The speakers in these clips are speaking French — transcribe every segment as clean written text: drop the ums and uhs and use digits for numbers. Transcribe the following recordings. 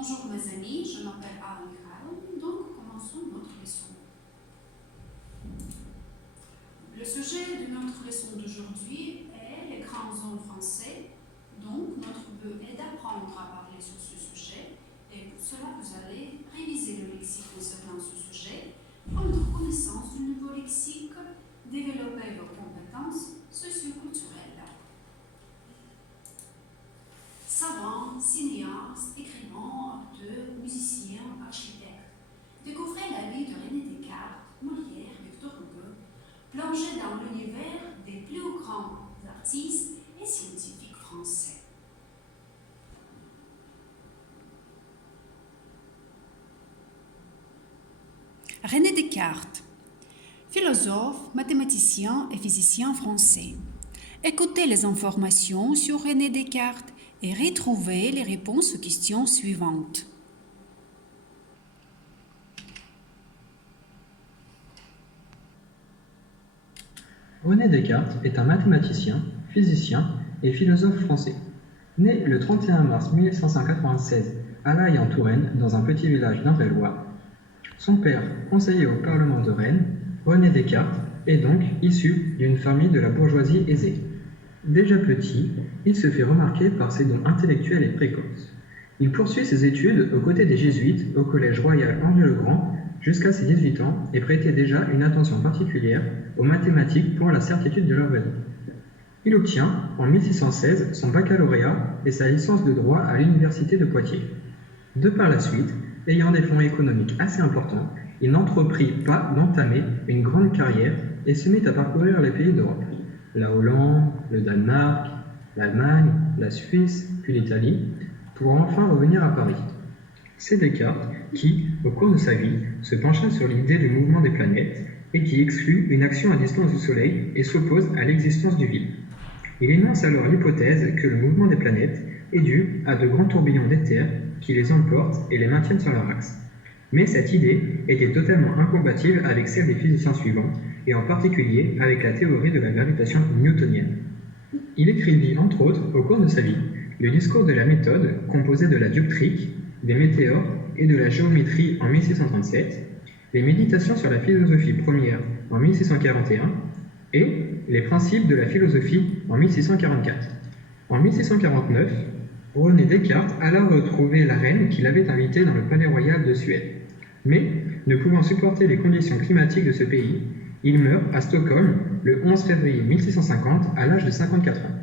Bonjour mes amis, je m'appelle Anne, donc commençons notre leçon. Le sujet de notre leçon d'aujourd'hui est les grands hommes français. Donc notre but est d'apprendre à parler sur ce sujet et pour cela vous allez réviser le lexique concernant ce sujet, prendre connaissance du nouveau lexique, développer vos compétences socio-culturelles. Savants, cinéastes, écrivains, acteurs, musiciens, architectes. Découvrez la vie de René Descartes, Molière, Victor Hugo, plongez dans l'univers des plus grands artistes et scientifiques français. René Descartes, philosophe, mathématicien et physicien français. Écoutez les informations sur René Descartes et retrouvez les réponses aux questions suivantes. René Descartes est un mathématicien, physicien et philosophe français. Né le 31 mars 1596 à La Haye en Touraine, dans un petit village d'Indre-et-Loire, son père, conseiller au Parlement de Rennes, René Descartes, est donc issu d'une famille de la bourgeoisie aisée. Déjà petit, il se fait remarquer par ses dons intellectuels et précoces. Il poursuit ses études aux côtés des jésuites au Collège royal Henri-le-Grand jusqu'à ses 18 ans et prêtait déjà une attention particulière aux mathématiques pour la certitude de leur raison. Il obtient, en 1616, son baccalauréat et sa licence de droit à l'université de Poitiers. De par la suite, ayant des fonds économiques assez importants, il n'entreprit pas d'entamer une grande carrière et se mit à parcourir les pays d'Europe. La Hollande, le Danemark, l'Allemagne, la Suisse, puis l'Italie, pour enfin revenir à Paris. C'est Descartes qui, au cours de sa vie, se pencha sur l'idée du mouvement des planètes et qui exclut une action à distance du Soleil et s'oppose à l'existence du vide. Il énonce alors l'hypothèse que le mouvement des planètes est dû à de grands tourbillons d'éther qui les emportent et les maintiennent sur leur axe. Mais cette idée était totalement incompatible avec celle des physiciens suivants, et en particulier avec la théorie de la gravitation newtonienne. Il écrivit entre autres, au cours de sa vie, le discours de la méthode, composé de la dioptrique, des météores et de la géométrie en 1637, les méditations sur la philosophie première en 1641 et les principes de la philosophie en 1644. En 1649, René Descartes alla retrouver la reine qu'il avait invitée dans le palais royal de Suède. Mais, ne pouvant supporter les conditions climatiques de ce pays, il meurt à Stockholm le 11 février 1650 à l'âge de 54 ans.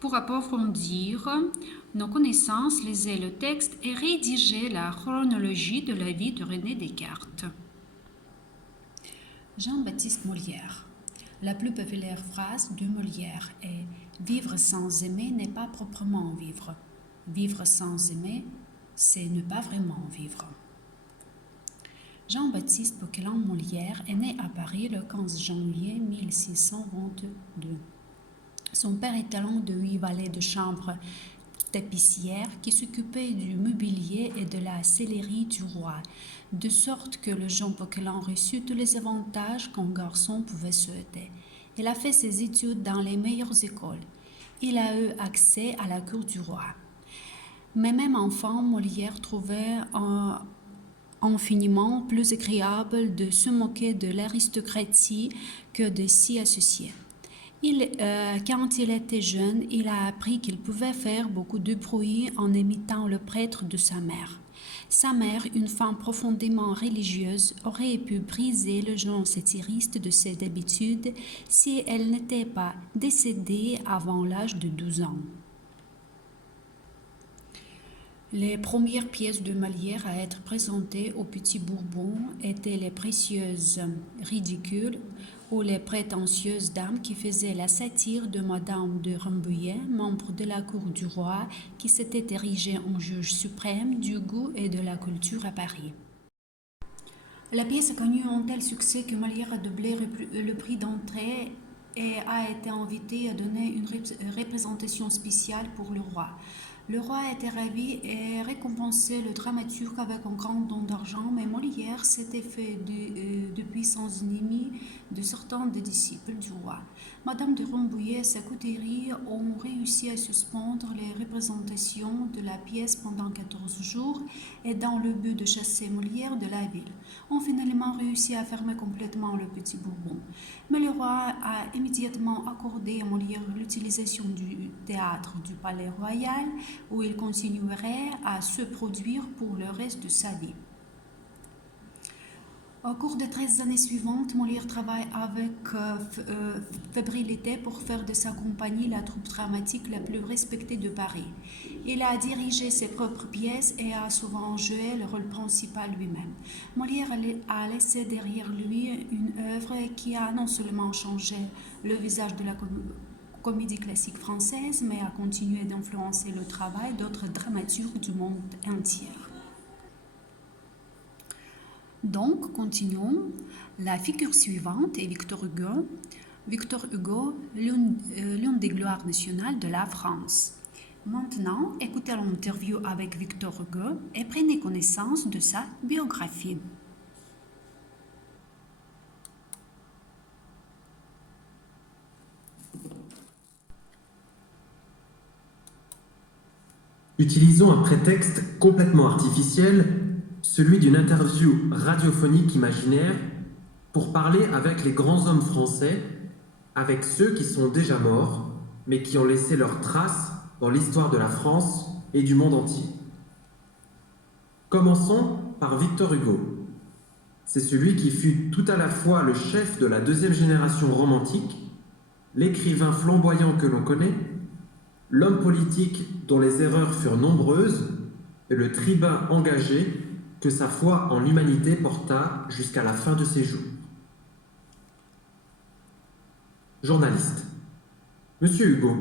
Pour approfondir nos connaissances, lisez le texte et rédigez la chronologie de la vie de René Descartes. Jean-Baptiste Molière. La plus populaire phrase de Molière est « Vivre sans aimer n'est pas proprement vivre. Vivre sans aimer, c'est ne pas vraiment vivre. » Jean-Baptiste Poquelin Molière est né à Paris le 15 janvier 1622. Son père était l'un de 8 valets de chambre tapissières qui s'occupaient du mobilier et de la sellerie du roi, de sorte que le Jean Poquelin reçut tous les avantages qu'un garçon pouvait souhaiter. Il a fait ses études dans les meilleures écoles. Il a eu accès à la cour du roi. Mais même enfant, Molière trouvait infiniment plus agréable de se moquer de l'aristocratie que de s'y associer. Quand il était jeune, il a appris qu'il pouvait faire beaucoup de bruit en imitant le prêtre de sa mère. Sa mère, une femme profondément religieuse, aurait pu briser le genre satiriste de ses habitudes si elle n'était pas décédée avant l'âge de 12 ans. Les premières pièces de Molière à être présentées au Petit Bourbon étaient les précieuses ridicules ou les prétentieuses dames qui faisaient la satire de Madame de Rambouillet, membre de la cour du roi, qui s'était érigée en juge suprême du goût et de la culture à Paris. La pièce a connu un tel succès que Molière a doublé le prix d'entrée et a été invité à donner une représentation spéciale pour le roi. Le roi était ravi et récompensait le dramaturge avec un grand don d'argent, mais Molière s'était fait de puissants ennemis de certains des disciples du roi. Madame de Rambouillet et sa coterie ont réussi à suspendre les représentations de la pièce pendant 14 jours et dans le but de chasser Molière de la ville, ont finalement réussi à fermer complètement le Petit Bourbon. Mais le roi a immédiatement accordé à Molière l'utilisation du théâtre du Palais Royal, où il continuerait à se produire pour le reste de sa vie. Au cours des 13 années suivantes, Molière travaille avec fébrilité pour faire de sa compagnie la troupe dramatique la plus respectée de Paris. Il a dirigé ses propres pièces et a souvent joué le rôle principal lui-même. Molière a laissé derrière lui une œuvre qui a non seulement changé le visage de la comédie classique française, mais a continué d'influencer le travail d'autres dramaturges du monde entier. Donc, continuons. La figure suivante est Victor Hugo. Victor Hugo, l'une des gloires nationales de la France. Maintenant, écoutez l'interview avec Victor Hugo et prenez connaissance de sa biographie. Utilisons un prétexte complètement artificiel, celui d'une interview radiophonique imaginaire, pour parler avec les grands hommes français, avec ceux qui sont déjà morts, mais qui ont laissé leurs traces dans l'histoire de la France et du monde entier. Commençons par Victor Hugo. C'est celui qui fut tout à la fois le chef de la deuxième génération romantique, l'écrivain flamboyant que l'on connaît, l'homme politique dont les erreurs furent nombreuses et le tribun engagé que sa foi en l'humanité porta jusqu'à la fin de ses jours. Journaliste. Monsieur Hugo,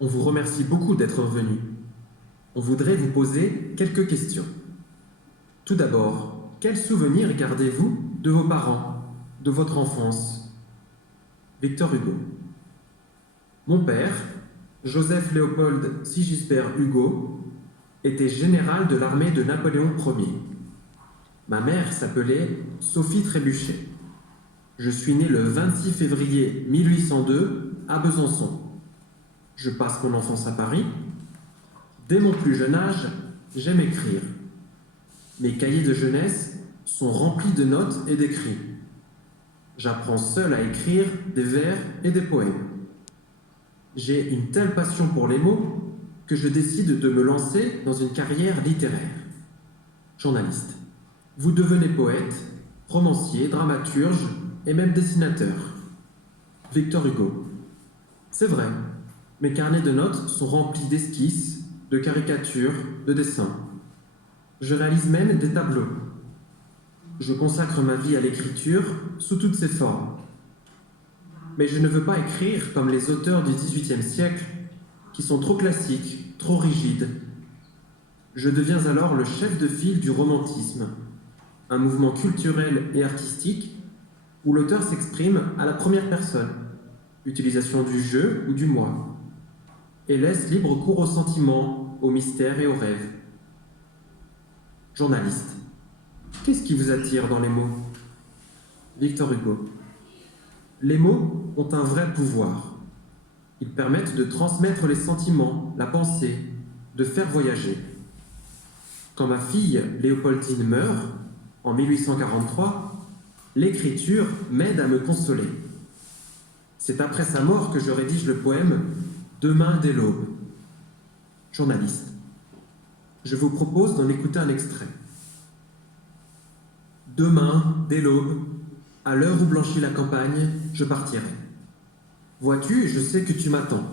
on vous remercie beaucoup d'être venu. On voudrait vous poser quelques questions. Tout d'abord, quels souvenirs gardez-vous de vos parents, de votre enfance? Victor Hugo. Mon père, Joseph Léopold Sigisbert Hugo, était général de l'armée de Napoléon Ier. Ma mère s'appelait Sophie Trébuchet. Je suis né le 26 février 1802 à Besançon. Je passe mon enfance à Paris. Dès mon plus jeune âge, j'aime écrire. Mes cahiers de jeunesse sont remplis de notes et d'écrits. J'apprends seul à écrire des vers et des poèmes. J'ai une telle passion pour les mots que je décide de me lancer dans une carrière littéraire. Journaliste. Vous devenez poète, romancier, dramaturge et même dessinateur. Victor Hugo. C'est vrai, mes carnets de notes sont remplis d'esquisses, de caricatures, de dessins. Je réalise même des tableaux. Je consacre ma vie à l'écriture sous toutes ses formes. Mais je ne veux pas écrire comme les auteurs du XVIIIe siècle, qui sont trop classiques, trop rigides. Je deviens alors le chef de file du romantisme, un mouvement culturel et artistique où l'auteur s'exprime à la première personne, utilisation du je ou du moi, et laisse libre cours aux sentiments, aux mystères et aux rêves. Journaliste. Qu'est-ce qui vous attire dans les mots? Victor Hugo. Les mots ont un vrai pouvoir. Ils permettent de transmettre les sentiments, la pensée, de faire voyager. Quand ma fille Léopoldine meurt, en 1843, l'écriture m'aide à me consoler. C'est après sa mort que je rédige le poème « Demain dès l'aube ». Journaliste. Je vous propose d'en écouter un extrait. Demain, dès l'aube, à l'heure où blanchit la campagne, je partirai. Vois-tu, je sais que tu m'attends.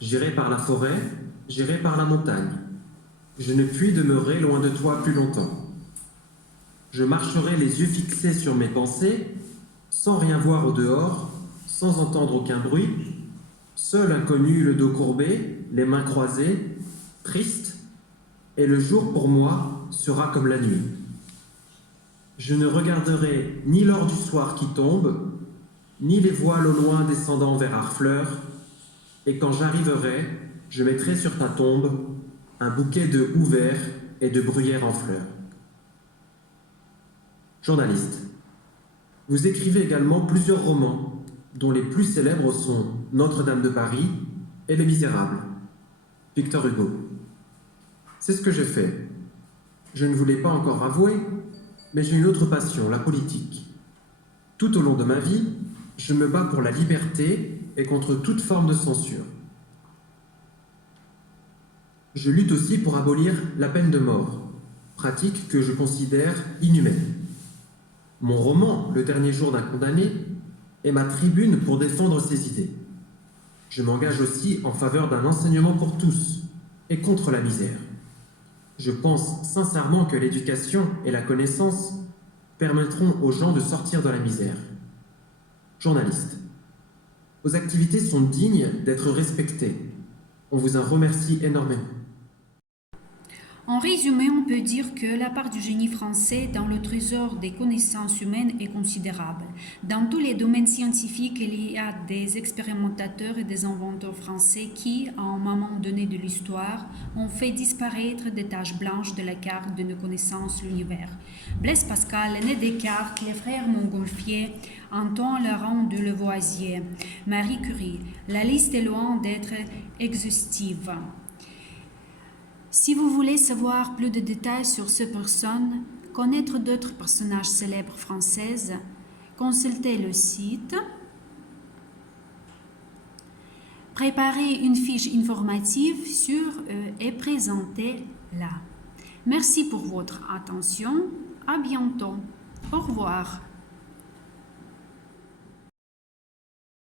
J'irai par la forêt, j'irai par la montagne. Je ne puis demeurer loin de toi plus longtemps. Je marcherai les yeux fixés sur mes pensées, sans rien voir au dehors, sans entendre aucun bruit, seul inconnu, le dos courbé, les mains croisées, triste, et le jour pour moi sera comme la nuit. Je ne regarderai ni l'or du soir qui tombe, ni les voiles au loin descendant vers Harfleur, et quand j'arriverai, je mettrai sur ta tombe un bouquet de houx verts et de bruyères en fleurs. Journaliste. Vous écrivez également plusieurs romans, dont les plus célèbres sont Notre-Dame de Paris et Les Misérables. Victor Hugo. C'est ce que j'ai fait. Je ne vous l'ai pas encore avoué, mais j'ai une autre passion, la politique. Tout au long de ma vie, je me bats pour la liberté et contre toute forme de censure. Je lutte aussi pour abolir la peine de mort, pratique que je considère inhumaine. Mon roman, Le dernier jour d'un condamné, est ma tribune pour défendre ces idées. Je m'engage aussi en faveur d'un enseignement pour tous et contre la misère. Je pense sincèrement que l'éducation et la connaissance permettront aux gens de sortir de la misère. Journaliste. Vos activités sont dignes d'être respectées. On vous en remercie énormément. En résumé, on peut dire que la part du génie français dans le trésor des connaissances humaines est considérable. Dans tous les domaines scientifiques, il y a des expérimentateurs et des inventeurs français qui, à un moment donné de l'histoire, ont fait disparaître des taches blanches de la carte de nos connaissances l'univers. Blaise Pascal, René Descartes, les frères Montgolfier, Antoine Laurent de Lavoisier, Marie Curie. La liste est loin d'être exhaustive. Si vous voulez savoir plus de détails sur ces personnes, connaître d'autres personnages célèbres françaises, consultez le site. Préparez une fiche informative sur eux et présentez-la. Merci pour votre attention. À bientôt. Au revoir.